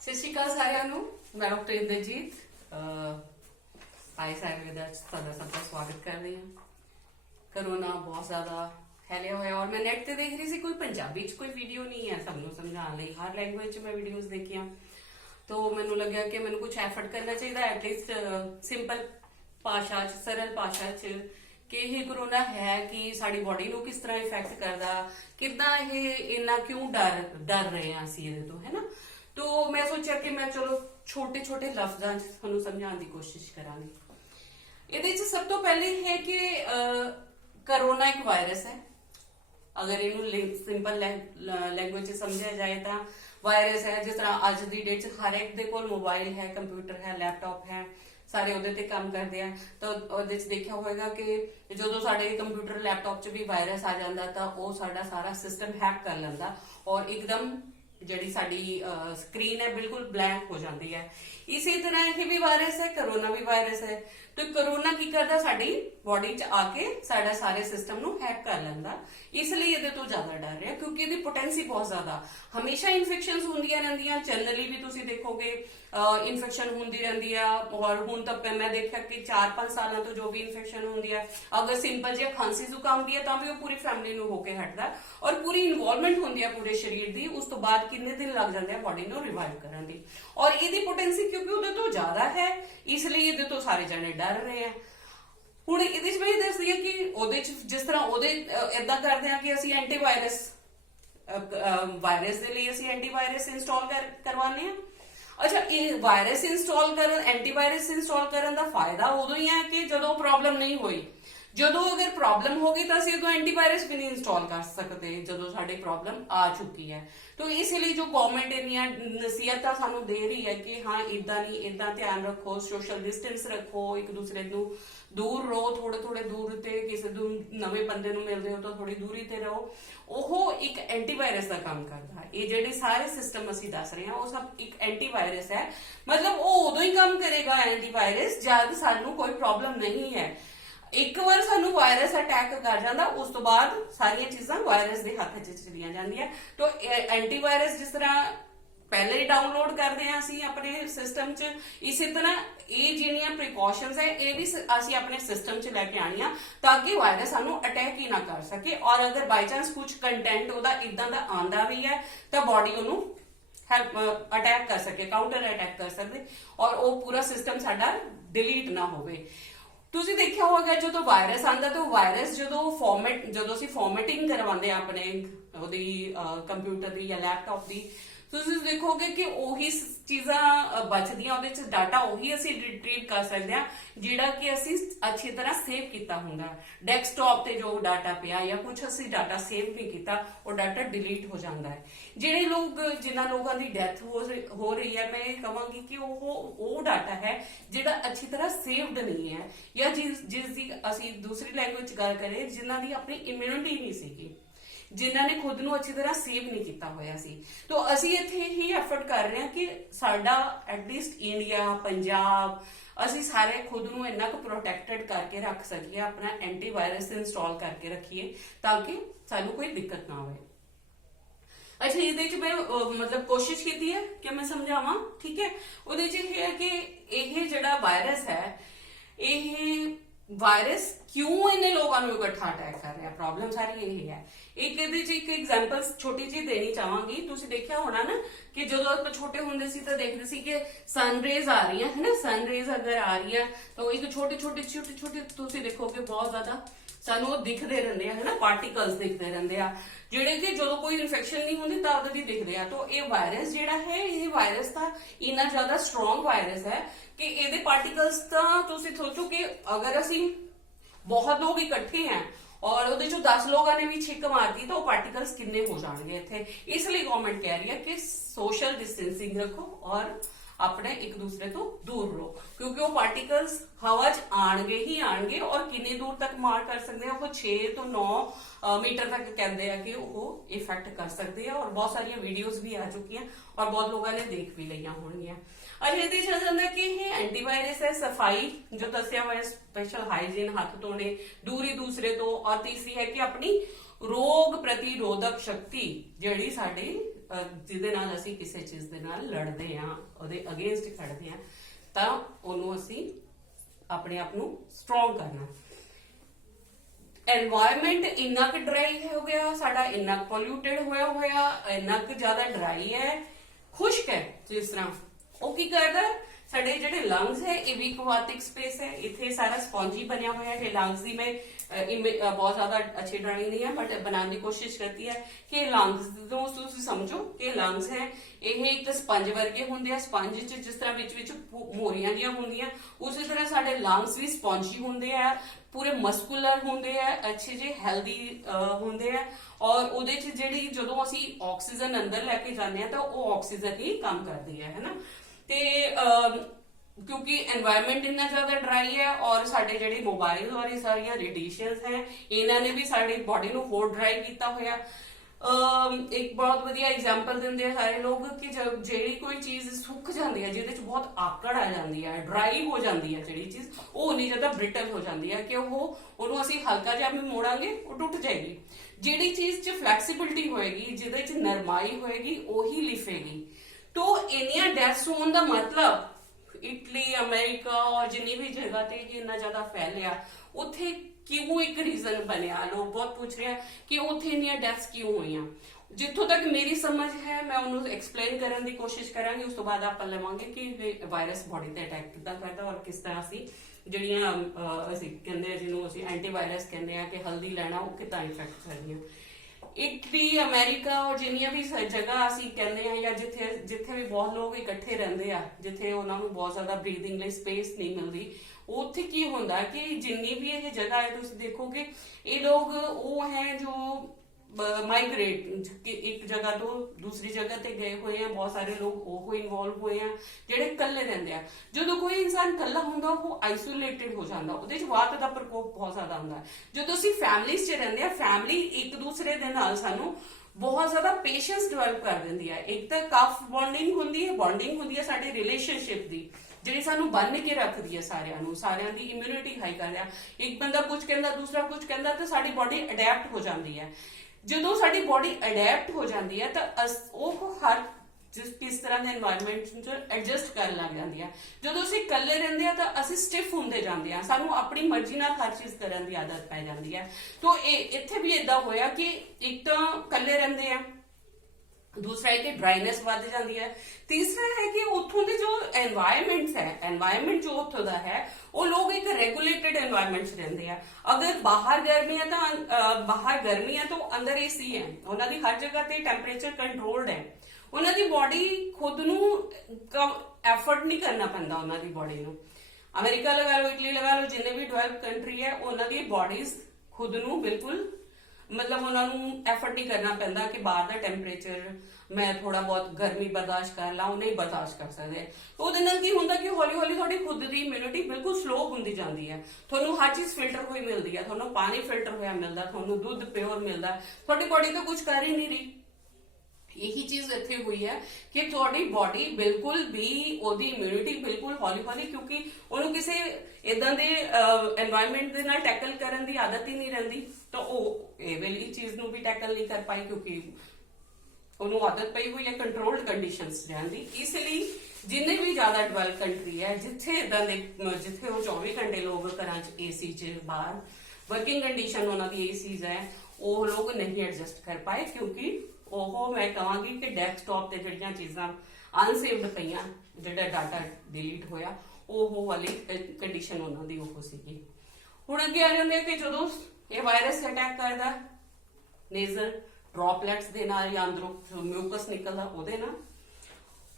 ਸਤਿ ਸ਼੍ਰੀ ਅਕਾਲ ਸਾਰਿਆਂ ਨੂੰ। ਮੈਂ ਡਾਕਟਰ ਇੰਦਰਜੀਤ ਆਈਸ ਆਯੁਰਵੇਦਾ ਚ ਤੁਹਾਡਾ ਸਭ ਦਾ ਸਵਾਗਤ ਕਰਦੀ ਹਾਂ। ਕਰੋਨਾ ਬਹੁਤ ਜ਼ਿਆਦਾ ਫੈਲਿਆ ਹੋਇਆ ਔਰ ਮੈਂ ਨੈਟ ਤੇ ਦੇਖ ਰਹੀ ਸੀ ਕੋਈ ਪੰਜਾਬੀ ਚ ਕੋਈ ਵੀਡੀਓ ਨਹੀਂ ਹੈ ਸਭ ਨੂੰ ਸਮਝਾਉਣ ਲਈ। ਹਰ ਲੈਂਗੁਏਜ ਚ ਮੈਂ ਵੀਡੀਓਜ਼ ਦੇਖੀਆਂ तो ਮੈਨੂੰ ਲੱਗਿਆ ਕਿ ਮੈਨੂੰ ਕੁਝ ਐਫਰਟ ਕਰਨਾ ਚਾਹੀਦਾ ਐਟਲੀਸਟ ਸਿੰਪਲ ਭਾਸ਼ਾ ਚ, ਸਰਲ ਭਾਸ਼ਾ ਚ ਕਿ ਇਹ ਕਰੋਨਾ ਹੈ ਕਿ ਸਾਡੀ ਬਾਡੀ ਨੂੰ ਕਿਸ ਤਰ੍ਹਾਂ ਇਫੈਕਟ ਕਰਦਾ, ਕਿੱਦਾਂ ਇਹ ਇੰਨਾ ਕਿਉਂ ਡਰ ਰਹੇ ਹਾਂ ਅਸੀਂ ਇਹਦੇ ਤੋਂ, ਹੈ ਨਾ। तो मैं सोचा कि मैं चलो छोटे छोटे लफ्जां ਤੁਹਾਨੂੰ ਸਮਝਾਉਣ ਦੀ ਕੋਸ਼ਿਸ਼ ਕਰਾਂਗੀ। ਇਹਦੇ ਵਿੱਚ ਸਭ ਤੋਂ ਪਹਿਲੇ ਹੈ ਕਿ ਕਰੋਨਾ ਇੱਕ ਵਾਇਰਸ ਹੈ। ਅਗਰ ਇਹਨੂੰ ਸਿੰਪਲ ਲੈਂਗੁਏਜ ਚ ਸਮਝਿਆ ਜਾਏ ਤਾਂ ਵਾਇਰਸ ਹੈ। ਜਿਸ ਤਰ੍ਹਾਂ ਅੱਜ ਦੀ ਡੇਟ 'ਚ ਹਰ ਇੱਕ ਦੇ ਕੋਲ ਮੋਬਾਈਲ ਹੈ, ਕੰਪਿਊਟਰ ਹੈ, ਲੈਪਟਾਪ ਹੈ, ਸਾਰੇ ਉਹਦੇ ਤੇ ਕੰਮ ਕਰਦੇ ਆ। ਤਾਂ ਉਹਦੇ 'ਚ ਦੇਖਿਆ ਹੋਵੇਗਾ ਕਿ ਜਦੋਂ ਸਾਡੇ ਕੰਪਿਊਟਰ ਲੈਪਟਾਪ 'ਚ ਵੀ ਵਾਇਰਸ ਆ ਜਾਂਦਾ ਤਾਂ ਉਹ ਸਾਡਾ ਸਾਰਾ ਸਿਸਟਮ ਹੈਕ ਕਰ ਲੈਂਦਾ ਔਰ ਇੱਕਦਮ ਜਿਹੜੀ ਸਾਡੀ ਸਕਰੀਨ ਹੈ ਬਿਲਕੁਲ ਬਲੈਂਕ ਹੋ ਜਾਂਦੀ ਹੈ। ਇਸੇ ਤਰ੍ਹਾਂ ਇਹ ਵੀ ਵਾਇਰਸ ਹੈ, ਕਰੋਨਾ ਵੀ ਵਾਇਰਸ ਹੈ। ਤੇ ਕਰੋਨਾ ਕੀ ਕਰਦਾ, ਸਾਡੀ ਬਾਡੀ 'ਚ ਆ ਕੇ ਸਾਡਾ ਸਾਰੇ ਸਿਸਟਮ ਨੂੰ ਹੈਕ ਕਰ ਲੈਂਦਾ। ਇਸ ਲਈ ਇਹਦੇ ਤੋਂ ਜ਼ਿਆਦਾ ਡਰ ਰਿਹਾ ਕਿਉਂਕਿ ਇਹਦੀ ਪੋਟੈਂਸੀ ਬਹੁਤ ਜ਼ਿਆਦਾ। ਹਮੇਸ਼ਾ ਇਨਫੈਕਸ਼ਨਸ ਹੁੰਦੀਆਂ ਰਹਿੰਦੀਆਂ, ਜਨਰਲੀ ਵੀ ਤੁਸੀਂ ਦੇਖੋਗੇ ਇਨਫੈਕਸ਼ਨ ਹੁੰਦੀ ਰਹਿੰਦੀ ਆ। ਔਰ ਹੁਣ ਤੱਕ ਮੈਂ ਦੇਖਿਆ ਕਿ 4-5 ਸਾਲਾਂ ਤੋਂ ਜੋ ਵੀ ਇਨਫੈਕਸ਼ਨ ਹੁੰਦੀ ਹੈ, ਅਗਰ ਸਿੰਪਲ ਜਿਹਾ ਖਾਂਸੀ ਜ਼ੁਕਾਮ ਵੀ ਹੈ ਤਾਂ ਵੀ ਉਹ ਪੂਰੀ ਫੈਮਿਲੀ ਨੂੰ ਹੋ ਕੇ ਹਟਦਾ ਔਰ ਪੂਰੀ ਇਨਵੋਲਵਮੈਂਟ ਹੁੰਦੀ ਹੈ ਪੂਰੇ ਸਰੀਰ ਦੀ। ਉਸ ਤੋਂ ਬਾਅਦ ਕਿੰਨੇ ਦਿਨ ਲੱਗ ਜਾਂਦੇ ਆ ਬਾਡੀ ਨੂੰ ਰਿਵਾਈਵ ਕਰਨ ਦੀ। ਔਰ ਇਹਦੀ ਪੋਟੈਂਸੀ ਕਿਉਂਕਿ ਉਹਦੇ ਤੋਂ ਜ਼ਿਆਦਾ ਹੈ ਇਸ ਲਈ ਇਹਦੇ ਤੋਂ ਸਾਰੇ ਜਣੇ ਡਰ ਰਹੇ ਆ। ਹੁਣ ਇਹਦੇ 'ਚ ਮੈਂ ਇਹ ਦੱਸਦੀ ਹਾਂ ਕਿ ਉਹਦੇ 'ਚ ਜਿਸ ਤਰ੍ਹਾਂ ਉਹਦੇ ਏਦਾਂ ਕਰਦੇ ਆ ਕਿ ਅਸੀਂ ਐਂਟੀਵਾਇਰਸ ਵਾਇਰਸ ਦੇ ਲਈ ਅਸੀਂ ਐਂਟੀਵਾਇਰਸ ਇੰਸਟਾਲ ਕਰਵਾਉਂਦੇ ਆ। ਅੱਛਾ, ਇਹ ਵਾਇਰਸ ਇੰਸਟਾਲ ਕਰਨ, ਐਂਟੀਵਾਇਰਸ ਇੰਸਟਾਲ ਕਰਨ ਦਾ ਫਾਇਦਾ ਉਦੋਂ ਹੀ ਹੈ ਕਿ ਜਦੋਂ ਪ੍ਰੋਬਲਮ ਨਹੀਂ ਹੋਈ। ਜਦੋਂ ਅਗਰ ਪ੍ਰੋਬਲਮ ਹੋ ਗਈ ਤਾਂ ਅਸੀਂ ਉਦੋਂ ਐਂਟੀਵਾਇਰਸ ਵੀ ਨਹੀਂ ਇੰਸਟਾਲ ਕਰ ਸਕਦੇ ਜਦੋਂ ਸਾਡੀ ਪ੍ਰੋਬਲਮ ਆ ਚੁੱਕੀ ਹੈ। तो इसलिए जो गवर्नमेंट ਇੰਨੀਆਂ ਨਸੀਹਤਾਂ ਸਾਨੂੰ ਦੇ ਰਹੀ ਹੈ ਕਿ ਹਾਂ ਇਦਾਂ ਨਹੀਂ, ਇਦਾਂ ਧਿਆਨ ਰੱਖੋ, ਸੋਸ਼ਲ ਡਿਸਟੈਂਸ ਰੱਖੋ, ਇੱਕ ਦੂਸਰੇ ਨੂੰ ਦੂਰ ਰਹੋ, ਥੋੜੇ ਦੂਰ ਤੇ ਕਿਸੇ ਨੂੰ ਨਵੇਂ ਬੰਦੇ ਨੂੰ ਮਿਲਦੇ ਹੋ ਤਾਂ ਥੋੜੀ ਦੂਰੀ ਤੇ ਰਹੋ। ਉਹ ਇੱਕ ਐਂਟੀਵਾਇਰਸ ਦਾ ਕੰਮ ਕਰਦਾ ਹੈ। ਇਹ ਜਿਹੜੇ ਸਾਰੇ ਸਿਸਟਮ ਅਸੀਂ ਦੱਸ ਰਹੇ ਹਾਂ ਉਹ ਸਭ ਇੱਕ ਐਂਟੀਵਾਇਰਸ ਹੈ। ਮਤਲਬ ਉਹ ਉਦੋਂ ਹੀ ਕੰਮ ਕਰੇਗਾ ਐਂਟੀਵਾਇਰਸ ਜਦ ਸਾਨੂੰ ਕੋਈ ਪ੍ਰੋਬਲਮ ਨਹੀਂ ਹੈ। ਇੱਕ ਵਾਰ ਸਾਨੂੰ ਵਾਇਰਸ ਅਟੈਕ ਕਰ ਜਾਂਦਾ ਉਸ ਤੋਂ ਬਾਅਦ ਸਾਰੀਆਂ ਚੀਜ਼ਾਂ ਵਾਇਰਸ ਦੇ ਹੱਥ 'ਚ ਚਲੀਆਂ ਜਾਂਦੀਆਂ। ਤਾਂ ਐਂਟੀਵਾਇਰਸ ਜਿਸ ਤਰ੍ਹਾਂ ਪਹਿਲੇ ਹੀ ਡਾਊਨਲੋਡ ਕਰਦੇ ਹਾਂ ਅਸੀਂ ਆਪਣੇ ਸਿਸਟਮ 'ਚ, ਇਸੇ ਤਰ੍ਹਾਂ ਇਹ ਜਿਹੜੀਆਂ ਪ੍ਰੀਕਾਸ਼ਨਸ ਹੈ ਇਹ ਵੀ ਅਸੀਂ ਆਪਣੇ ਸਿਸਟਮ 'ਚ ਲੈ ਕੇ ਆਣੀਆਂ ਤਾਂ ਕਿ ਵਾਇਰਸ ਸਾਨੂੰ ਅਟੈਕ ਹੀ ਨਾ ਕਰ ਸਕੇ। ਔਰ ਅਗਰ ਬਾਈ ਚਾਂਸ ਕੁਝ ਕੰਟੈਂਟ ਉਹਦਾ ਇਦਾਂ ਦਾ ਆਂਦਾ ਵੀ ਹੈ ਤਾਂ ਬਾਡੀ ਉਹਨੂੰ ਅਟੈਕ ਕਰ ਸਕੇ, ਕਾਊਂਟਰ ਅਟੈਕ ਕਰ ਸਕਦੇ ਔਰ ਉਹ ਪੂਰਾ ਸਿਸਟਮ ਸਾਡਾ ਡਿਲੀਟ ਨਾ ਹੋਵੇ। ਤੁਸੀਂ ਦੇਖਿਆ ਹੋਵੇਗਾ ਜਦੋਂ ਵਾਇਰਸ ਆਂਦਾ ਤਾਂ ਵਾਇਰਸ ਜਦੋਂ ਅਸੀਂ ਫਾਰਮੈਟਿੰਗ ਕਰਵਾਉਂਦੇ ਆ ਆਪਣੇ ਉਹਦੀ ਕੰਪਿਊਟਰ ਦੀ ਜਾਂ ਲੈਪਟਾਪ ਦੀ, ਤੁਸੀਂ ਦੇਖੋਗੇ ਕਿ ਉਹੀ ਚੀਜ਼ਾਂ ਬਚਦੀਆਂ, ਉਹਦੇ ਚ ਡਾਟਾ ਉਹੀ ਅਸੀਂ ਰਿਟਰੀਵ ਕਰ ਸਕਦੇ ਆ ਜਿਹੜਾ ਕਿ ਅਸੀਂ ਅੱਛੀ ਤਰ੍ਹਾਂ ਸੇਵ ਕੀਤਾ ਹੁੰਦਾ। ਡੈਸਕਟਾਪ ਤੇ ਜੋ ਡਾਟਾ ਪਿਆ ਜਾਂ ਕੁਝ ਅਸੀਂ ਡਾਟਾ ਸੇਵ ਨਹੀਂ ਕੀਤਾ ਉਹ ਡਾਟਾ ਡਿਲੀਟ ਹੋ ਜਾਂਦਾ ਹੈ। ਜਿਹੜੇ ਲੋਕ ਜਿਨ੍ਹਾਂ ਲੋਕਾਂ ਦੀ ਡੈਥ ਹੋ ਰਹੀ ਹੈ, ਮੈਂ ਇਹ ਕਹਾਂਗੀ ਕਿ ਉਹ ਡਾਟਾ ਹੈ ਜਿਹੜਾ ਅੱਛੀ ਤਰ੍ਹਾਂ ਸੇਵਡ ਨਹੀਂ ਹੈ ਜਾਂ ਜਿਸ ਦੀ ਅਸੀਂ ਦੂਸਰੀ ਲੈਂਗੁਏਜ ਗੱਲ ਕਰੇ ਜਿਨ੍ਹਾਂ ਦੀ ਆਪਣੀ ਇਮਿਊਨਿਟੀ ਨਹੀਂ ਸੀਗੀ, ਜਿਨ੍ਹਾਂ ਨੇ ਖੁਦ ਨੂੰ ਅੱਛੀ ਤਰ੍ਹਾਂ ਸੇਵ ਨਹੀਂ ਕੀਤਾ ਹੋਇਆ ਸੀ। ਤਾਂ ਅਸੀਂ ਇੱਥੇ ਹੀ ਐਫਰਟ ਕਰ ਰਹੇ ਹਾਂ ਕਿ ਸਾਡਾ ਐਟਲੀਸਟ ਇੰਡੀਆ, ਪੰਜਾਬ, ਅਸੀਂ ਸਾਰੇ ਖੁਦ ਨੂੰ ਇੰਨਾ ਕੁ ਪ੍ਰੋਟੈਕਟਡ ਕਰਕੇ ਰੱਖ ਸਕੀਏ, ਆਪਣਾ ਐਂਟੀਵਾਇਰਸ ਇੰਸਟਾਲ ਕਰਕੇ ਰੱਖੀਏ ਤਾਂ ਕਿ ਸਾਨੂੰ ਕੋਈ ਦਿੱਕਤ ਨਾ ਹੋਵੇ। ਅੱਛਾ, ਇਹਦੇ ਚ ਮੈਂ ਮਤਲਬ ਕੋਸ਼ਿਸ਼ ਕੀਤੀ ਹੈ ਕਿ ਮੈਂ ਸਮਝਾਵਾਂ, ਠੀਕ ਹੈ। ਉਹਦੇ ਚ ਇਹ ਹੈ ਕਿ ਇਹ ਜਿਹੜਾ ਵਾਇਰਸ ਹੈ, ਇਹ ਵਾਇਰਸ ਕਿਉਂ ਇੰਨੇ ਲੋਕਾਂ ਨੂੰ ਇਕੱਠਾ ਅਟੈਕ ਕਰ ਰਿਹਾ, ਪ੍ਰੋਬਲਮ ਸਾਰੀ ਇਹ ਹੈ। ਇਹਦੇ ਚ ਇੱਕ ਐਗਜ਼ਾਮਪਲ ਛੋਟੀ ਜਿਹੀ ਦੇਣੀ ਚਾਹਾਂਗੀ। ਤੁਸੀਂ ਦੇਖਿਆ ਹੋਣਾ ਨਾ ਕਿ ਜਦੋਂ ਆਪਾਂ ਛੋਟੇ ਹੁੰਦੇ ਸੀ ਤਾਂ ਦੇਖਦੇ ਸੀ ਕਿ ਸਨਰੇਜ਼ ਆ ਰਹੀਆਂ ਹੈ ਨਾ, ਸਨਰੇਜ਼ ਅਗਰ ਆ ਰਹੀਆਂ ਤਾਂ ਇੱਕ ਛੋਟੇ ਤੁਸੀਂ ਦੇਖੋਗੇ ਬਹੁਤ ਜ਼ਿਆਦਾ ਸਾਨੂੰ ਉਹ ਦਿਖਦੇ ਰਹਿੰਦੇ ਆ, ਹੈ ਨਾ, ਪਾਰਟੀਕਲਸ ਦਿਖਦੇ ਰਹਿੰਦੇ ਆ ਜਿਹੜੇ ਕਿ ਜਦੋਂ ਕੋਈ ਇਨਫੈਕਸ਼ਨ ਨਹੀਂ ਹੁੰਦੀ ਤਾਂ ਉਦੋਂ ਵੀ ਦਿਖਦੇ ਆ। ਤਾਂ ਇਹ ਵਾਇਰਸ ਜਿਹੜਾ ਹੈ, ਇਹ ਵਾਇਰਸ ਤਾਂ ਇੰਨਾ ਜ਼ਿਆਦਾ ਸਟਰੋਂਗ ਵਾਇਰਸ ਹੈ ਕਿ ਇਹਦੇ ਪਾਰਟੀਕਲਸ ਤਾਂ ਤੁਸੀਂ ਸੋਚੋ ਕਿ ਅਗਰ ਅਸੀਂ ਬਹੁਤ ਲੋਕ ਇਕੱਠੇ हैं और ਉਹਦੇ ਚੋਂ 10 ਲੋਕਾਂ ਨੇ ਵੀ ਛਿੱਕ ਮਾਰਦੀ ਤਾਂ ਉਹ ਪਾਰਟੀਕਲਸ ਕਿੰਨੇ ਹੋ ਜਾਣਗੇ ਇੱਥੇ। ਇਸ ਲਈ ਗਵਰਨਮੈਂਟ ਕਹਿ ਰਹੀ ਹੈ ਕਿ ਸੋਸ਼ਲ ਡਿਸਟੈਂਸਿੰਗ ਰੱਖੋ ਔਰ ਆਪਣੇ ਇੱਕ ਦੂਸਰੇ ਤੋਂ ਦੂਰ ਰਹੋ ਕਿਉਂਕਿ ਉਹ ਪਾਰਟੀਕਲਸ ਹਵਾ 'ਚ ਆਣਗੇ ਹੀ ਆਣਗੇ ਔਰ ਕਿੰਨੇ ਦੂਰ ਤੱਕ ਮਾਰ ਕਰ ਸਕਦੇ ਆ, ਉਹ 6 ਤੋਂ 9 ਮੀਟਰ ਤੱਕ ਕਹਿੰਦੇ ਆ ਕਿ ਉਹ ਇਫੈਕਟ ਕਰ ਸਕਦੇ ਆ। ਔਰ ਬਹੁਤ ਸਾਰੀਆਂ ਵੀਡੀਓਜ਼ ਵੀ ਆ ਚੁੱਕੀਆਂ ਔਰ ਬਹੁਤ ਲੋਕਾਂ ਨੇ ਦੇਖ ਵੀ ਲਈਆਂ ਹੋਣਗੀਆਂ। ਅਜੇ ਇਹਦੇ ਚ ਜਾਂਦਾ ਕਿ ਇਹ ਐਂਟੀਵਾਇਰਸ ਹੈ, ਸਫਾਈ ਜੋ ਦੱਸਿਆ ਹੋਇਆ, ਸਪੈਸ਼ਲ ਹਾਈਜੀਨ, ਹੱਥ ਧੋਣੇ, ਦੂਰੀ ਦੂਸਰੇ ਤੋਂ। ਔਰ ਤੀਸਰੀ ਹੈ ਕਿ ਆਪਣੀ ਰੋਗ ਪ੍ਰਤੀਰੋਧਕ ਸ਼ਕਤੀ ਜਿਹੜੀ ਸਾਡੀ ਜਿਹਦੇ ਨਾਲ ਅਸੀਂ ਕਿਸੇ ਚੀਜ਼ ਦੇ ਨਾਲ ਲੜਦੇ ਆ, ਉਹਦੇ ਅਗੇਂਸਟ ਖੜਦੇ ਆ, ਤਾਂ ਉਹਨੂੰ ਅਸੀਂ ਆਪਣੇ ਆਪ ਨੂੰ ਸਟਰੋਂਗ ਕਰਨਾ। एनवायरमेंट इन्ना क ड्राई हो गया साडा, इन्ना पोल्यूटेड होया इन्ना क ज्यादा ड्राई है, खुश्क है, जिस तरह वो की करदा साडे जेडे लंग्स है ये भी एक्वाटिक स्पेस है, इथे सारा स्पॉन्जी बनया हुआ है। लंग्स दी मैं बहुत ज्यादा अच्छी ड्राइंग नहीं है बट बनाने की कोशिश करती है कि लंग्स तो तुसीं समझो कि लंग्स है ਇਹ ਇੱਕ ਸਪੰਜ ਵਰਗੇ ਹੁੰਦੇ ਆ। ਸਪੰਜ ਚ ਜਿਸ ਤਰ੍ਹਾਂ ਵਿੱਚ ਮੋਰੀਆਂ ਜੀਆਂ ਹੁੰਦੀਆਂ, ਉਸੇ ਤਰ੍ਹਾਂ ਸਾਡੇ ਲੰਗਸ ਵੀ ਸਪੰਜੀ ਹੁੰਦੇ ਆ, ਪੂਰੇ ਮਸਕੂਲਰ ਹੁੰਦੇ ਆ, ਅੱਛੇ ਜੇ ਹੈਲਦੀ ਹੁੰਦੇ ਆ। ਔਰ ਉਹਦੇ ਚ ਜਿਹੜੀ ਜਦੋਂ ਅਸੀਂ ਆਕਸੀਜਨ ਅੰਦਰ ਲੈ ਕੇ ਜਾਂਦੇ ਆ ਤਾਂ ਉਹ ਆਕਸੀਜਨ ਹੀ ਕੰਮ ਕਰਦੀ ਹੈ ਨਾ। ਤੇ क्योंकि एनवायरमेंट इतना ज्यादा ड्राई है और साडे जेडे मोबाइल और ये सारिया रेडिएशंस हैं इन्होंने भी साडी बॉडी नूं होर ड्राई कीता होया। एक बहुत वधिया एग्जाम्पल दिंदे आ सारे लोग कि जब जेड़ी कोई चीज सुक जाती है, जिहदे च बहुत आकड़ आ जाती है, ड्राई हो जाती है जेड़ी चीज, वो उन्नी ज्यादा ब्रिटल हो जाती है कि ਉਹਨੂੰ ਅਸੀਂ ਹਲਕਾ ਜਿਹਾ ਵੀ ਮੋੜਾਂਗੇ ਉਹ ਟੁੱਟ ਜਾਏਗੀ। ਜਿਹੜੀ ਚੀਜ਼ 'ਚ ਫਲੈਕਸੀਬਿਲਿਟੀ ਹੋਏਗੀ, ਜਿਹਦੇ 'ਚ ਨਰਮਾਈ ਹੋਏਗੀ, ਉਹੀ ਲਿਫੇਗੀ। तो इन्नियां डेथ्स होने का मतलब इटली अमेरिका और जिन्नी भी जगह ते इन्ना ज्यादा फैलिया, उत्थे क्यों एक रीजन बनया। लोग बहुत पूछ रहे हैं कि उत्थे इन्नियां डेथ्स क्यों हुई। जिथों तक मेरी समझ है मैं उन्होंने एक्सप्लेन करने की कोशिश करांगी, उस तो बाद आप लवांगे कि वायरस बॉडी ते अटैक कितना करता और किस तरह असी ਜਿਹੜੀਆਂ ਅਸੀਂ ਕਹਿੰਦੇ ਜਿਹਨੂੰ ਅਸੀਂ ਐਂਟੀਵਾਇਰਸ ਕਹਿੰਦੇ ਆ ਕਿ ਹਲਦੀ ਲੈਣਾ ਉਹ ਕਿੱਦਾਂ ਇਫੈਕਟ ਕਰਦੀਆਂ। इटली अमेरिका और जिन्नियां भी जगह असी कहने हैं या जिथे जिथे भी बहुत लोग इकट्ठे रहंदे आ, जिथे उन्होंने बहुत ज्यादा ब्रीदिंग लई स्पेस नहीं मिलती, उत्थे की हुंदा कि जिन्नी भी ये जगह है तुसीं देखोगे ये लोग वो हैं जो माइग्रेट एक जगह तो दूसरी जगह ते गए हुए हैं। बहुत सारे लोग वो इन्वॉल्व हुए हैं ਜਿਹੜੇ ਇਕੱਲੇ ਰਹਿੰਦੇ ਆ। ਜਦੋਂ ਕੋਈ ਇਨਸਾਨ ਇਕੱਲਾ ਹੁੰਦਾ ਉਹ ਆਈਸੋਲੇਟਡ ਹੋ ਜਾਂਦਾ, ਉਹਦੇ ਚ ਵਾਤ ਦਾ ਪ੍ਰਕੋਪ ਬਹੁਤ ਜ਼ਿਆਦਾ ਹੁੰਦਾ। ਜਦੋਂ ਅਸੀਂ ਫੈਮਿਲੀਜ਼ ਚ ਰਹਿੰਦੇ ਆ, ਫੈਮਿਲੀ ਇੱਕ ਦੂਸਰੇ ਦੇ ਨਾਲ ਸਾਨੂੰ ਬਹੁਤ ਜ਼ਿਆਦਾ ਪੇਸ਼ੈਂਸ ਡਿਵੈਲਪ ਕਰ ਦਿੰਦੀ ਹੈ। ਇੱਕ ਤਾਂ ਕਫ ਬੌਂਡਿੰਗ ਹੁੰਦੀ ਹੈ ਸਾਡੇ ਰਿਲੇਸ਼ਨਸ਼ਿਪ ਦੀ, ਜਿਹੜੀ ਸਾਨੂੰ ਬੰਨ ਕੇ ਰੱਖਦੀ ਹੈ ਸਾਰਿਆਂ ਨੂੰ, ਸਾਰਿਆਂ ਦੀ ਇਮਿਊਨਿਟੀ ਹਾਈ ਕਰਦੀ ਆ। ਇੱਕ ਬੰਦਾ ਕੁਝ ਕਹਿੰਦਾ ਦੂਸਰਾ ਕੁਝ ਕਹਿੰਦਾ ਤਾਂ ਸਾਡੀ ਬੋਡੀ ਅਡੈਪਟ ਹੋ ਜਾਂਦੀ ਹੈ। ਜਦੋਂ ਸਾਡੀ ਬੋਡੀ ਅਡੈਪਟ ਹੋ ਜਾਂਦੀ ਹੈ ਤਾਂ ਉਹ ਹਰ ਕਿਸ ਤਰ੍ਹਾਂ ਦੇ এনवायरमेंट ਚ ਐਡਜਸਟ ਕਰਨ ਲੱਗ ਜਾਂਦੀ ਹੈ। ਜਦੋਂ ਅਸੀਂ ਇਕੱਲੇ ਰਹਿੰਦੇ ਆ ਤਾਂ ਅਸੀਂ ਸਟਿਫ ਹੁੰਦੇ ਜਾਂਦੇ ਆ, ਸਾਨੂੰ ਆਪਣੀ ਮਰਜ਼ੀ ਨਾਲ ਹਰ ਚੀਜ਼ ਕਰਨ ਦੀ ਆਦਤ ਪੈ ਜਾਂਦੀ ਹੈ। ਤਾਂ ਇੱਥੇ ਵੀ ਇਦਾਂ ਹੋਇਆ ਕਿ ਇੱਕ ਤਾਂ ਇਕੱਲੇ ਰਹਿੰਦੇ ਆ, दूसरा है कि ड्राइनेस बढ़ जाती है, तीसरा है कि उथों के जो एनवायरमेंट जो उथों का है वो लोग एक रेगुलेटेड एनवायरमेंट रहते हैं। अगर बाहर गर्मी है तो अंदर एसी है, उन्होंने हर जगह ते टेंपरेचर कंट्रोल्ड है, उन्होंने बॉडी खुद नू एफर्ट नहीं करना पैंदा। उन्होंने बॉडी नू अमेरिका लगा लो, इटली लगा लो, जिन्ने भी डेवलप कंट्री है उन्होंने बॉडीज खुद नू बिल्कुल मतलब उन्होंने एफर्ट नहीं करना पैंदा कि बाहर का टेंपरेचर मैं थोड़ा बहुत गर्मी बर्दाश्त कर ला, नहीं बर्दाश्त कर सकते। तो ਉਹਦੇ ਨਾਲ ਕੀ ਹੁੰਦਾ ਕਿ ਹੌਲੀ ਹੌਲੀ ਤੁਹਾਡੀ ਖੁਦ ਦੀ ਇਮਿਊਨਿਟੀ ਬਿਲਕੁਲ ਸਲੋ ਹੁੰਦੀ ਜਾਂਦੀ ਹੈ। ਤੁਹਾਨੂੰ ਹਰ ਚੀਜ਼ ਫਿਲਟਰ ਹੋਈ ਮਿਲਦੀ ਹੈ, ਤੁਹਾਨੂੰ ਪਾਣੀ ਫਿਲਟਰ ਹੋਇਆ ਮਿਲਦਾ, ਤੁਹਾਨੂੰ ਦੁੱਧ ਪਿਓਰ ਮਿਲਦਾ, ਤੁਹਾਡੀ ਬੋਡੀ ਤਾਂ ਕੁਝ ਕਰ ਹੀ ਨਹੀਂ ਰਹੀ। यही चीज इत्थे हुई है कि ਤੁਹਾਡੀ ਬੋਡੀ ਬਿਲਕੁਲ ਵੀ ਉਹਦੀ ਇਮਿਊਨਿਟੀ ਬਿਲਕੁਲ ਹੌਲੀ ਹੌਲੀ, ਕਿਉਂਕਿ ਉਹਨੂੰ ਕਿਸੇ ਇਦਾਂ ਦੇ এনवायरमेंट ਦੇ ਨਾਲ ਟੈਕਲ ਕਰਨ ਦੀ ਆਦਤ ਹੀ ਨਹੀਂ ਰਹਿੰਦੀ, ਤਾਂ ਉਹ ਇਹ ਵਾਲੀ ਚੀਜ਼ ਨੂੰ ਵੀ ਟੈਕਲ ਨਹੀਂ ਕਰ ਪਾਈ ਕਿਉਂਕਿ ਉਹਨੂੰ ਆਦਤ ਪਈ ਹੋਈ ਹੈ ਕੰਟਰੋਲਡ ਕੰਡੀਸ਼ਨਸ ਰਹਿਣ ਦੀ। ਇਸ ਲਈ ਜਿੰਨੇ ਵੀ ਜ਼ਿਆਦਾ ਡਿਵੈਲਪ ਕੰਟਰੀ ਹੈ ਜਿੱਥੇ ਇਦਾਂ ਦੇ ਜਿੱਥੇ ਉਹ 24 ਘੰਟੇ ਲੋਕ ਘਰਾਂ 'ਚ ਏਸੀ 'ਚ ਬਾਹਰ वर्किंग कंडीशन ਉਹਨਾਂ ਦੀ ਇਹ ਚੀਜ਼ ਹੈ, ਉਹ ਲੋਕ ਨਹੀਂ ਐਡਜਸਟ ਕਰ ਪਾਏ ਕਿਉਂਕਿ ਉਹ ਮੈਂ ਕਹਾਂਗੀ ਕਿ ਡੈਸਕਟਾਪ ਤੇ ਜਿਹੜੀਆਂ ਚੀਜ਼ਾਂ ਅਨਸੇਵਡ ਪਈਆਂ, ਜਿਹੜਾ ਡਾਟਾ ਡਿਲੀਟ ਹੋਇਆ, ਉਹ ਵਾਲੀ ਕੰਡੀਸ਼ਨ ਉਹਨਾਂ ਦੀ ਉਹ ਸੀਗੀ। ਹੁਣ ਅੱਗੇ ਆ ਜਾਂਦੇ ਕਿ ਜਦੋਂ ਇਹ ਵਾਇਰਸ ਅਟੈਕ ਕਰਦਾ ਨੇਜ਼ਲ ਡ੍ਰੌਪਲੇਟਸ ਦੇ ਨਾਲ ਜਾਂ ਅੰਦਰੋਂ ਮਿਊਕਸ ਨਿਕਲਦਾ ਉਹਦੇ ਨਾਲ,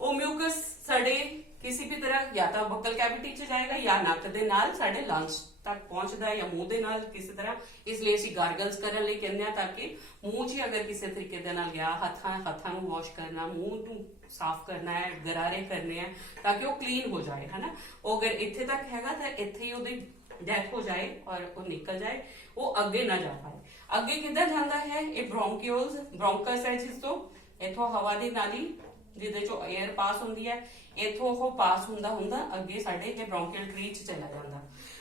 ਉਹ ਮਿਊਕਸ ਸਾਡੇ ਕਿਸੇ ਵੀ ਤਰ੍ਹਾਂ ਜਾਂ ਤਾਂ ਬਕਲ ਕੈਵਿਟੀ 'ਚ ਜਾਏਗਾ ਜਾਂ ਨੱਕ ਦੇ ਨਾਲ ਸਾਡੇ ਲੰਗਸ ਤੱਕ ਪਹੁੰਚਦਾ ਹੈ ਜਾਂ ਮੂੰਹ ਦੇ ਨਾਲ ਕਿਸੇ ਤਰ੍ਹਾਂ। ਇਸ ਲਈ ਅਸੀਂ ਗਾਰਗਲਸ ਕਰਨ ਲਈ ਕਹਿੰਦੇ ਆ ਤਾਂ ਕਿ ਮੂੰਹ 'ਚ ਅਗਰ ਕਿਸੇ ਤਰੀਕੇ ਦੇ ਨਾਲ ਗਿਆ, ਹੱਥਾਂ ਨੂੰ ਵਾਸ਼ ਕਰਨਾ, ਮੂੰਹ ਨੂੰ ਸਾਫ਼ ਕਰਨਾ ਹੈ, ਗਰਾਰੇ ਕਰਨੇ ਆ ਤਾਂ ਕਿ ਉਹ ਕਲੀਨ ਹੋ ਜਾਏ, ਹਨਾ। ਉਹ ਅਗਰ ਇੱਥੇ ਤੱਕ ਹੈਗਾ ਤਾਂ ਇੱਥੇ ਹੀ ਉਹਦੀ ਡੈਥ ਹੋ ਜਾਏ ਔਰ ਉਹ ਨਿਕਲ ਜਾਏ, ਉਹ ਅੱਗੇ ਨਾ ਜਾ ਪਾਏ। ਅੱਗੇ ਕਿੱਦਾਂ ਜਾਂਦਾ ਹੈ? ਇਹ ਬ੍ਰੌਂਕਸ ਹੈ, ਜਿਸ ਤੋਂ ਇੱਥੋਂ ਹਵਾ ਦੀ ਨਾਲੀ ਜਿਹਦੇ ਚੋਂ 에ਅਰ ਪਾਸ ਹੁੰਦੀ ਹੈ, ਇੱਥੋਂ ਉਹ ਪਾਸ ਹੁੰਦਾ ਅੱਗੇ ਸਾਡੇ ਇਹ ਬ੍ਰੌਂਕੀਅਲ ਟ੍ਰੀ 'ਚ ਚਲਾ ਜਾਂਦਾ।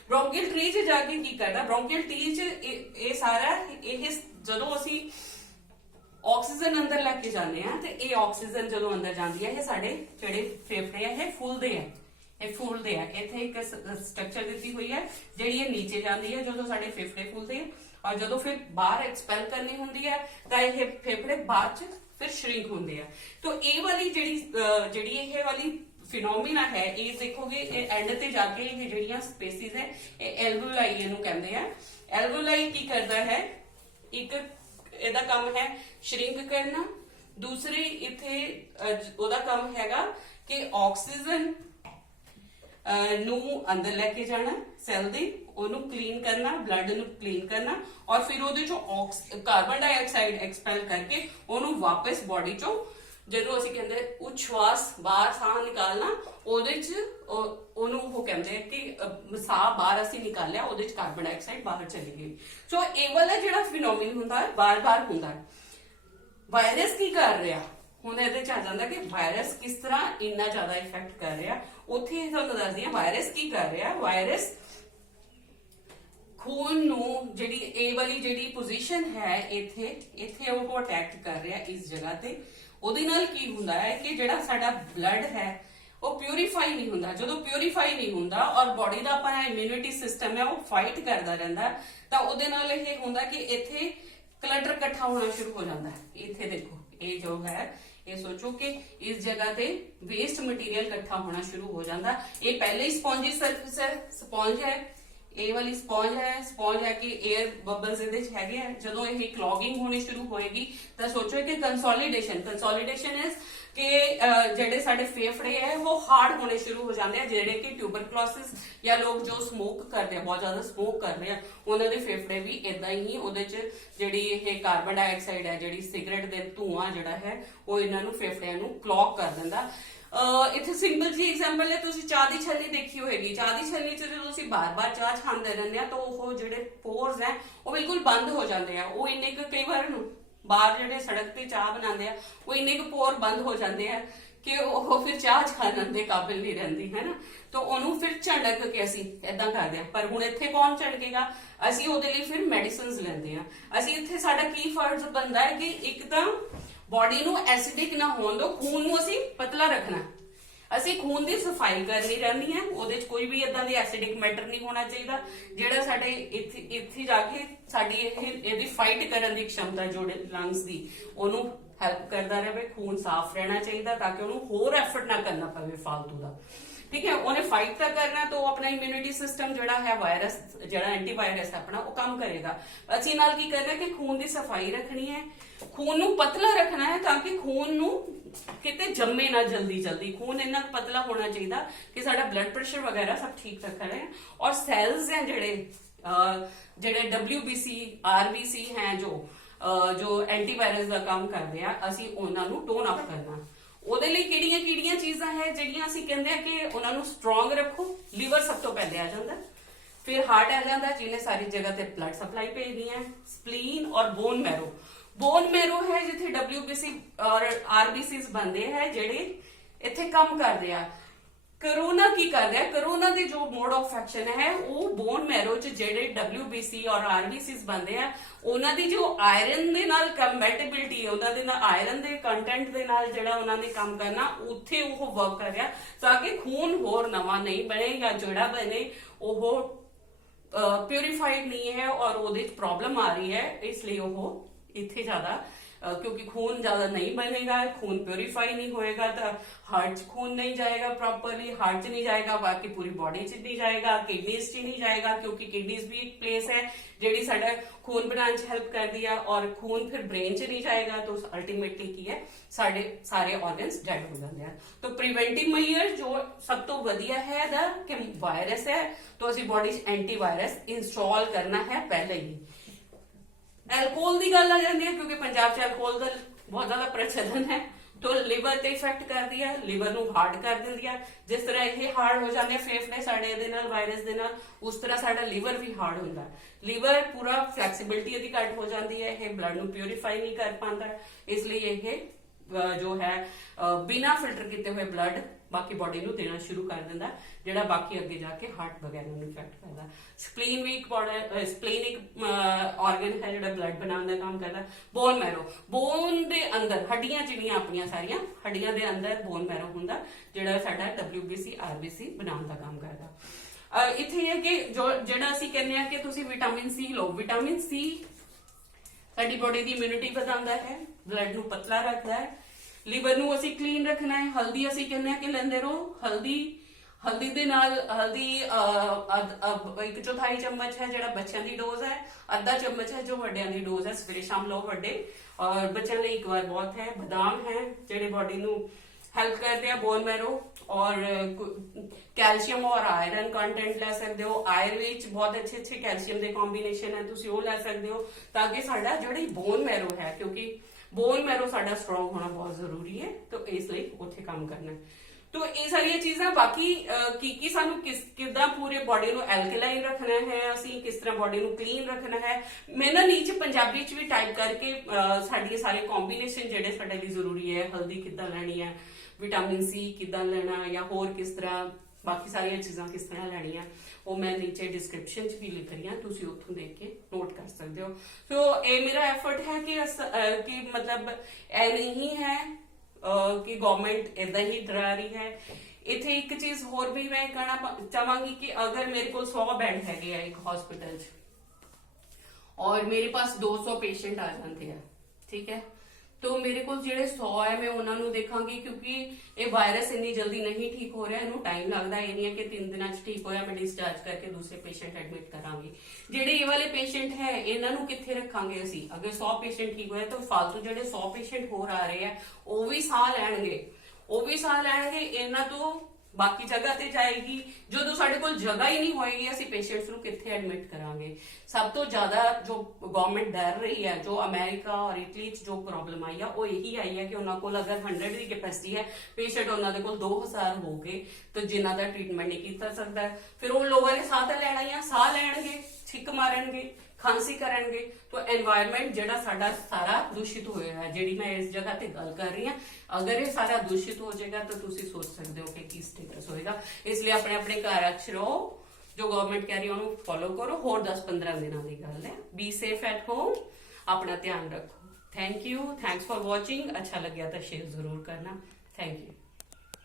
ਬ੍ਰੌਂਕੀਅਲ ਟ੍ਰੀ 'ਚ ਜਾ ਕੇ ਕੀ ਕਰਦਾ? ਬ੍ਰੌਂਕੀਅਲ ਟ੍ਰੀ 'ਚ ਇਹ ਸਾਰਾ ਇਹ ਜਦੋਂ ਅਸੀਂ ਆਕਸੀਜਨ ਅੰਦਰ ਲੈ ਕੇ ਜਾਂਦੇ ਆ ਤੇ ਇਹ ਆਕਸੀਜਨ ਜਦੋਂ ਅੰਦਰ ਜਾਂਦੀ ਹੈ ਇਹ ਸਾਡੇ ਜਿਹੜੇ ਫੇਫੜੇ ਆ ਇਹ ਫੁੱਲਦੇ ਆ, ਇਹ ਫੁੱਲਦੇ ਆ। ਇੱਥੇ ਇੱਕ ਸਟਰਕਚਰ ਦਿੱਤੀ ਹੋਈ ਹੈ ਜਿਹੜੀ ਇਹ ਨੀਚੇ ਜਾਂਦੀ ਹੈ ਜਦੋਂ ਸਾਡੇ ਫੇਫੜੇ ਫੁੱਲਦੇ ਆ, ਔਰ ਜਦੋਂ ਫਿਰ ਬਾਹਰ ਐਕਸਪੈਲ ਕਰਨੀ ਹੁੰਦੀ ਹੈ ਤਾਂ ਇਹ ਫੇਫੜੇ ਬਾਅਦ ਚ ਫਿਰ ਸ਼ਰਿੰਕ ਹੁੰਦੇ ਆ। तो ਇਹ ਵਾਲੀ ਜਿਹੜੀ ਇਹ ਵਾਲੀ ਫਿਨੋਮੀਨਾ ਹੈ, ਇਹ ਦੇਖੋਗੇ ਇਹ ਐਂਡ ਤੇ ਜਾ ਕੇ ਇਹ ਜਿਹੜੀਆਂ ਸਪੇਸਿਸ ਹੈ ਇਹ ਐਲਵੂਲਾਈ ਇਹਨੂੰ ਕਹਿੰਦੇ ਆ। ਐਲਵੂਲਾਈ ਕੀ ਕਰਦਾ ਹੈ, ਇੱਕ ਇਹਦਾ ਕੰਮ ਹੈ ਸ਼ਰਿੰਕ ਕਰਨਾ, ਦੂਸਰੀ ਇੱਥੇ ਉਹਦਾ ਕੰਮ ਹੈਗਾ ਕਿ ਆਕਸੀਜਨ ਨੂੰ ਅੰਦਰ ਲੈ ਕੇ ਜਾਣਾ ਸੈੱਲ ਦੇ, ਉਹਨੂੰ ਕਲੀਨ ਕਰਨਾ, ਬਲੱਡ ਨੂੰ ਕਲੀਨ ਕਰਨਾ, ਔਰ ਫਿਰ ਉਹਦੇ ਚੋਂ ਕਾਰਬਨ ਡਾਈਆਕਸਾਈਡ ਐਕਸਪੈਲ ਕਰਕੇ ਉਹਨੂੰ ਵਾਪਸ ਬਾਡੀ ਚੋਂ ਜਦੋਂ ਅਸੀਂ ਕਹਿੰਦੇ ਉਛਵਾਸ ਬਾਹਰ ਸਾਹ ਨਿਕਾਲਣਾ, ਉਹਦੇ ਚ ਉਹਨੂੰ ਉਹ ਕਹਿੰਦੇ ਆ ਕਿ ਸਾਹ ਬਾਹਰ ਅਸੀਂ ਨਿਕਾਲਿਆ, ਉਹਦੇ ਚ ਕਾਰਬਨ ਡਾਈਆਕਸਾਈਡ ਬਾਹਰ ਚਲੀ ਗਈ। ਸੋ ਇਹ ਵਾਲਾ ਜਿਹੜਾ ਫਿਨੋਮੀਨ ਹੁੰਦਾ ਹੈ ਬਾਰ-ਬਾਰ ਹੁੰਦਾ ਹੈ। ਵਾਇਰਸ ਕੀ ਕਰ ਰਿਹਾ, ਹੁਣ ਇਹਦੇ ਚ ਆ ਜਾਂਦਾ ਕਿ ਵਾਇਰਸ ਕਿਸ ਤਰ੍ਹਾਂ ਇੰਨਾ ਜ਼ਿਆਦਾ ਇਫੈਕਟ ਕਰ ਰਿਹਾ। ਉੱਥੇ ਤੁਹਾਨੂੰ ਦੱਸਦੀ ਹਾਂ ਵਾਇਰਸ ਕੀ ਕਰ ਰਿਹਾ। ਵਾਇਰਸ ਖੂਨ ਨੂੰ ਜਿਹੜੀ ਇਹ ਵਾਲੀ ਜਿਹੜੀ ਪੋਜੀਸ਼ਨ ਹੈ ਇੱਥੇ ਉਹ ਅਟੈਕ ਕਰ ਰਿਹਾ ਇਸ ਜਗ੍ਹਾ ਤੇ। ਉਹਦੇ ਨਾਲ ਕੀ ਹੁੰਦਾ ਹੈ ਕਿ ਜਿਹੜਾ ਸਾਡਾ ਬਲੱਡ ਹੈ ਉਹ ਪਿਊਰੀਫਾਈ ਨਹੀਂ ਹੁੰਦਾ। ਜਦੋਂ ਪਿਊਰੀਫਾਈ ਨਹੀਂ ਹੁੰਦਾ ਔਰ ਬਾਡੀ ਦਾ ਆਪਣਾ ਇਮਿਊਨਿਟੀ ਸਿਸਟਮ ਹੈ ਉਹ ਫਾਈਟ ਕਰਦਾ ਰਹਿੰਦਾ, ਤਾਂ ਉਹਦੇ ਨਾਲ ਇਹ ਹੁੰਦਾ ਕਿ ਇੱਥੇ ਕਲਟਰ ਇਕੱਠਾ ਹੋਣਾ ਸ਼ੁਰੂ ਹੋ ਜਾਂਦਾ ਹੈ। ਇੱਥੇ ਦੇਖੋ ਇਹ ਜੋ ਹੈ, ਇਹ ਸੋਚੋ ਕਿ ਇਸ ਜਗ੍ਹਾ ਤੇ ਵੇਸਟ ਮਟੀਰੀਅਲ ਇਕੱਠਾ ਹੋਣਾ ਸ਼ੁਰੂ ਹੋ ਜਾਂਦਾ। ਇਹ ਪਹਿਲੇ ਹੀ ਸਪੌਂਜੀ ਸਰਫੇਸ ਹੈ, ਸਪੌਂਜ ਹੈ, ਇਹ ਵਾਲੀ ਸਪੌਂਜ ਹੈ ਕਿ 에ਅਰ ਬਬਲਸ ਇਹਦੇ ਚ ਹੈਗੇ ਆ। ਜਦੋਂ ਇਹ ਕਲੌਗਿੰਗ ਹੋਣੀ ਸ਼ੁਰੂ ਹੋਏਗੀ ਤਾਂ ਸੋਚੋ ਕਿ ਕੰਸੋਲੀਡੇਸ਼ਨ ਇਜ਼ ਕਿ ਜਿਹੜੇ ਸਾਡੇ ਫੇਫੜੇ ਹੈ ਉਹ ਹਾਰਡ ਹੋਣੇ ਸ਼ੁਰੂ ਹੋ ਜਾਂਦੇ ਆ। ਜਿਹੜੇ ਕਿ ਟਿਊਬਰਕਲੋਸਿਸ ਜਾਂ ਲੋਕ ਜੋ ਸਮੋਕ ਕਰਦੇ ਆ, ਬਹੁਤ ਜ਼ਿਆਦਾ ਸਮੋਕ ਕਰ ਰਹੇ ਆ, ਉਹਨਾਂ ਦੇ ਫੇਫੜੇ ਵੀ ਇਦਾਂ ਹੀ ਉਹਦੇ ਚ ਜਿਹੜੀ ਇਹ ਕਾਰਬਨ ਡਾਈਆਕਸਾਈਡ ਹੈ, ਜਿਹੜੀ ਸਿਗਰਟ ਦੇ ਧੂਆਂ ਜਿਹੜਾ ਹੈ ਉਹ ਇਹਨਾਂ ਨੂੰ ਫੇਫੜਿਆਂ ਨੂੰ ਕਲੌਗ ਕਰ ਦਿੰਦਾ। ਇੱਥੇ ਸਿੰਪਲ ਜੀ ਐਗਜ਼ਾਮਪਲ ਹੈ, ਤੁਸੀਂ ਚਾਹ ਦੀ ਛੱਲੀ ਦੇਖੀ ਹੋਏਗੀ। ਚਾਹ ਦੀ ਛੱਲੀ ਚ ਜਦੋਂ ਤੁਸੀਂ ਬਾਰ-ਬਾਰ ਚਾਹ ਛਾਣਦੇ ਰਹਿੰਦੇ ਆ ਤਾਂ ਉਹ ਜਿਹੜੇ ਪੋਰਸ ਹੈ ਉਹ ਬਿਲਕੁਲ ਬੰਦ ਹੋ ਜਾਂਦੇ ਆ। ਉਹ ਇੰਨੇ ਕੁ ਕਈ ਵਾਰ ਨੂੰ ਬਾਹਰ ਜਿਹੜੇ ਸੜਕ ਤੇ ਚਾਹ ਬਣਾਉਂਦੇ ਆ ਉਹ ਇੰਨੇ ਕੁ ਪੋਰ ਬੰਦ ਹੋ ਜਾਂਦੇ ਆ ਕਿ ਉਹ ਫਿਰ ਚਾਹ ਛਾਣਨ ਦੇ ਕਾਬਿਲ ਨਹੀਂ ਰਹਿੰਦੀ ਹੈ ਨਾ। ਤਾਂ ਉਹਨੂੰ ਫਿਰ ਝੰਡਕ ਕੇ ਅਸੀਂ ਏਦਾਂ ਕਰਦੇ ਆ। ਪਰ ਹੁਣ ਇੱਥੇ ਕੌਣ ਝੰਡਕੇਗਾ, ਅਸੀਂ ਉਹਦੇ ਲਈ ਫਿਰ ਮੈਡੀਸਿਨਸ ਲੈਂਦੇ ਆ। ਅਸੀਂ ਇੱਥੇ ਸਾਡਾ ਕੀ ਫਰਜ਼ ਬਣਦਾ ਹੈ ਕਿ ਇੱਕ ਤਾਂ ਬਾਡੀ ਨੂੰ ਐਸਿਡਿਕ ਨਾ ਹੋਣ ਦੋ, ਖੂਨ ਨੂੰ ਅਸੀਂ ਪਤਲਾ ਰੱਖਣਾ। ਅਸੀਂ ਖੂਨ ਦੀ ਸਫਾਈ ਕਰਨੀ ਰਹਿੰਦੀ ਹੈ, ਉਹਦੇ ਚ ਕੋਈ ਵੀ ਇਦਾਂ ਦੀ ਐਸਿਡਿਕ ਮੈਟਰ ਨਹੀਂ ਹੋਣਾ ਚਾਹੀਦਾ ਜਿਹੜਾ ਸਾਡੇ ਇੱਥੇ ਜਾ ਕੇ ਸਾਡੀ ਇਹਦੀ ਫਾਈਟ ਕਰਨ ਦੀ ਖਮਤਾ ਜੋੜੇ ਲੰਗਸ ਦੀ ਉਹਨੂੰ ਹੈਲਪ ਕਰਦਾ ਰਹੇ। ਖੂਨ ਸਾਫ਼ ਰਹਿਣਾ ਚਾਹੀਦਾ ਤਾਂ ਕਿ ਉਹਨੂੰ ਹੋਰ ਐਫਰਟ ਨਾ ਕਰਨਾ ਪਵੇ ਫालतू ਦਾ। ठीक है, उन्हें फाइट तक करना तो अपना इम्यूनिटी सिस्टम जोड़ा है वायरस जोड़ा एंटीवायरस है अपना वो काम करेगा। ਅਸੀਂ ਨਾਲ ਕੀ ਕਰਨਾ ਕਿ ਖੂਨ ਦੀ ਸਫਾਈ ਰੱਖਣੀ ਹੈ, ਖੂਨ ਨੂੰ ਪਤਲਾ ਰੱਖਣਾ ਹੈ ਤਾਂ ਕਿ ਖੂਨ ਨੂੰ ਕਿਤੇ ਜੰਮੇ ਨਾ ਜਲਦੀ। ਖੂਨ ਇੰਨਾ ਪਤਲਾ ਹੋਣਾ ਚਾਹੀਦਾ ਕਿ ਸਾਡਾ ਬਲੱਡ ਪ੍ਰੈਸ਼ਰ ਵਗੈरह सब ठीक रख रहे हैं। और सेल्स हैं ਜਿਹੜੇ WBC RBC हैं जो एंटीवायरस ਦਾ ਕੰਮ ਕਰਦੇ ਆ, ਅਸੀਂ ਉਹਨਾਂ ਨੂੰ ਟੋਨ ਅਪ ਕਰਨਾ। ਉਹਦੇ ਲਈ ਕਿਹੜੀਆਂ ਚੀਜ਼ਾਂ ਹੈ ਜਿਹੜੀਆਂ ਅਸੀਂ ਕਹਿੰਦੇ ਆ ਕਿ ਉਹਨਾਂ ਨੂੰ ਸਟਰੋਂਗ ਰੱਖੋ। ਲੀਵਰ ਸਭ ਤੋਂ ਪਹਿਲੇ ਆ ਜਾਂਦਾ, ਫਿਰ ਹਾर्ट आ जाता जिन्हें सारी जगह ते ब्लड सप्लाई भेजनी है, स्प्लीन और बोन मैरो है जिथे WBC और RBCs बनते हैं जेडे इथे काम करते हैं। कोरोना की कर रहा है, कोरोना के जो मोड ऑफ एक्शन है वो बोन मैरो च जेडे WBC और RBCs बनते हैं उन्हां दी जो आयरन दे नाल कंपैटिबिलिटी है, उन्हां दे नाल आयरन दे कंटेंट दे नाल जेड़ा उन्हां ने काम करना उत्थे वो वर्क कर रहा ताकि खून होर नवा नहीं बने या जोड़ा बने वो प्यूरीफाइड नहीं है और ਉਹਦੇ ਚ प्रॉब्लम आ रही है, इसलिए वो इतने ज्यादा क्योंकि खून ज्यादा नहीं बनेगा, खून प्यूरीफाई नहीं होएगा तो हार्ट च खून नहीं जाएगा प्रॉपरली, हार्ट च नहीं जाएगा, बाकी पूरी बॉडी च नहीं जाएगा, किडनीज च नहीं जाएगा क्योंकि किडनीज भी एक प्लेस है जेडी साडा खून बनाने च हेल्प करती है और खून फिर ब्रेन च नहीं जाएगा तो अल्टीमेटली की है साडे सारे ऑर्गन्स डेड हो जाते हैं। तो प्रिवेंटिव मेजर जो सब तो वधिया है दा कि वायरस है तो असी बॉडी च एंटीवायरस इंस्टॉल करना है पहले ही। एल्कोहल की गल आ जाती है क्योंकि पंजाब च एल्कोहल का बहुत ज्यादा प्रचलन है तो लिवर ते इफेक्ट करती है, लिवर नूं हार्ड कर दिंदी है। जिस तरह ये हार्ड हो जाते हैं फेफड़े साडे दे नाल वायरस दे नाल, उस तरह साडा लिवर भी हार्ड होंदा है। लिवर पूरा फ्लैक्सीबिलिटी इहदी घट हो जाती है, ये ब्लड नूं प्यूरीफाई नहीं कर पाता, इसलिए ये जो है बिना फिल्टर किए हुए ब्लड ਬਾਕੀ ਬੋਡੀ ਨੂੰ ਦੇਣਾ ਸ਼ੁਰੂ ਕਰ ਦਿੰਦਾ, ਜਿਹੜਾ ਬਾਕੀ ਅੱਗੇ ਜਾ ਕੇ ਹਾਰਟ ਵਗੈਰਾ ਨੂੰ ਇਫੈਕਟ ਕਰਦਾ। ਸਪਲੀਨ ਵੀ ਸਪਲੀਨ ਇੱਕ ਆਰਗਨ ਹੈ ਜਿਹੜਾ ਬਲੱਡ ਬਣਾਉਣ ਦਾ ਕੰਮ ਕਰਦਾ। ਬੋਨ ਮੈਰੋ, ਬੋਨ ਦੇ ਅੰਦਰ ਹੱਡੀਆਂ ਜਿਹੜੀਆਂ ਆਪਣੀਆਂ ਸਾਰੀਆਂ ਹੱਡੀਆਂ ਦੇ ਅੰਦਰ ਬੋਨ ਮੈਰੋ ਹੁੰਦਾ, ਜਿਹੜਾ ਸਾਡਾ WBC RBC ਬਣਾਉਣ ਦਾ ਕੰਮ ਕਰਦਾ। ਇੱਥੇ ਇਹ ਹੈ ਕਿ ਜਿਹੜਾ ਅਸੀਂ ਕਹਿੰਦੇ ਆ ਕਿ ਤੁਸੀਂ ਵਿਟਾਮਿਨ ਸੀ ਲਓ। ਵਿਟਾਮਿਨ ਸੀ ਸਾਡੀ ਬੋਡੀ ਦੀ ਇਮਿਊਨਿਟੀ ਵਧਾਉਂਦਾ ਹੈ, ਬਲੱਡ ਨੂੰ ਪਤਲਾ ਰੱਖਦਾ ਹੈ, ਲੀਵਰ ਨੂੰ ਅਸੀਂ ਕਲੀਨ ਰੱਖਣਾ ਹੈ। ਹਲਦੀ ਅਸੀਂ ਕਹਿੰਦੇ ਆ ਕਿ ਲੈਂਦੇ ਰਹੋ। ਹਲਦੀ ਦੇ ਨਾਲ ਇੱਕ ਚੌਥਾਈ ਚਮਚ ਹੈ ਜਿਹੜਾ ਬੱਚਿਆਂ ਦੀ ਡੋਜ਼ ਹੈ, ਅੱਧਾ ਚਮਚ ਹੈ ਜੋ ਵੱਡਿਆਂ ਦੀ ਡੋਜ਼ ਹੈ। ਸਵੇਰੇ ਸ਼ਾਮ ਲਓ ਵੱਡੇ, ਔਰ ਬੱਚਿਆਂ ਲਈ ਇੱਕ ਵਾਰ ਬਹੁਤ ਹੈ। ਬਦਾਮ ਹੈ ਜਿਹੜੇ ਬੋਡੀ ਨੂੰ ਹੈਲਪ ਕਰਦੇ ਆ, ਬੋਨ ਮੈਰੋ, ਔਰ ਕੈਲਸ਼ੀਅਮ ਔਰ ਆਇਰਨ ਕੰਟੈਂਟ ਲੈ ਸਕਦੇ ਹੋ। ਆਇਰਨ ਵਿੱਚ ਬਹੁਤ ਅੱਛੇ ਕੈਲਸ਼ੀਅਮ ਦੇ ਕੰਬੀਨੇਸ਼ਨ ਹੈ, ਤੁਸੀਂ ਉਹ ਲੈ ਸਕਦੇ ਹੋ ਤਾਂ ਕਿ ਸਾਡਾ ਜਿਹੜੀ ਬੋਨ ਮੈਰੋ ਹੈ, ਕਿਉਂਕਿ ਬੋਨ ਮੈਰੋ ਸਾਡਾ ਸਟਰੋਂਗ ਹੋਣਾ ਬਹੁਤ ਜ਼ਰੂਰੀ ਹੈ, ਤਾਂ ਇਸ ਲਈ ਉੱਥੇ ਕੰਮ ਕਰਨਾ ਹੈ। तो ये सारी चीज़ां बाकी की सानू किदा पूरे बॉडी नू एल्कलाइन रखना है, असी किस तरह बॉडी नू क्लीन रखना है। मैं ना नीचे पंजाबी च भी टाइप करके साडी सारे कॉम्बीनेशन जेडे साडे लई जरूरी है, हल्दी किदां लैनी है, विटामिन सी किदां लेना या होर किस तरह बाकी सारियां चीज़ां किस तरह लैनियां, वो मैं नीचे डिस्क्रिप्शन च भी लिख रही हूं, तुसीं उत्थों देख के नोट कर सकते हो। तो ये मेरा एफर्ट है कि मतलब ए नहीं है कि गवर्नमेंट इदा ही डरा रही है। इत्थे एक चीज होर भी मैं कहना चाहांगी कि अगर मेरे को 100 बैड है एक हॉस्पिटल और मेरे पास 200 पेशेंट आ जाते हैं, ठीक है, तो मेरे को जेडे 100 है मैं उन्होंने देखांगी, क्योंकि ये वायरस इन्नी जल्दी नहीं ठीक हो रहा, इन्हू टाइम लगता है। नहीं है कि 3 दिन ठीक होया मैं डिस्चार्ज करके दूसरे पेशेंट एडमिट करांगी। जेडे ये वाले पेशेंट है इन्हों कित्थे रखांगे असी? अगर 100 पेशेंट ठीक होया तो फालतू जेडे 100 पेशेंट होर आ रहे हैं वो भी साह लैणगे, इन्हां तो बाकी जगह ते जाएगी। जो साडे कोल जगह ही नहीं होएगी असी पेशेंट्स नूं कित्थे एडमिट करांगे। सब तो ज्यादा जो गवर्नमेंट डर रही है, जो अमेरिका और इटली जो प्रॉब्लम आई है वो यही आई है कि उन्हां कोल अगर 100 की कैपेसिटी है, पेशेंट उन्हां दे कोल 2000 हो गए तो जिन्हां दा ट्रीटमेंट नहीं किया सकता, फिर वो लोगों ने साह तो लैणा ही है, साह लैणगे, छिक मारनगे, खांसी करनगे, तो एनवायरमेंट जेड़ा साडा सारा दूषित होया है। जेड़ी मैं इस जगह ते गल कर रही हूं, अगर ये सारा दूषित हो जाएगा तो तुसी सोच सकते हो कि की स्टेटस होएगा। इसलिए अपने अपने घर अच्छ रहो, जो गवर्नमेंट कह रही है उन्होंने फॉलो करो। होर 10-15 दिनों की गल है। बी सेफ एट होम, अपना ध्यान रखो। Thank you, thanks for watching. अच्छा लग्या तो शेयर जरूर करना। Thank you.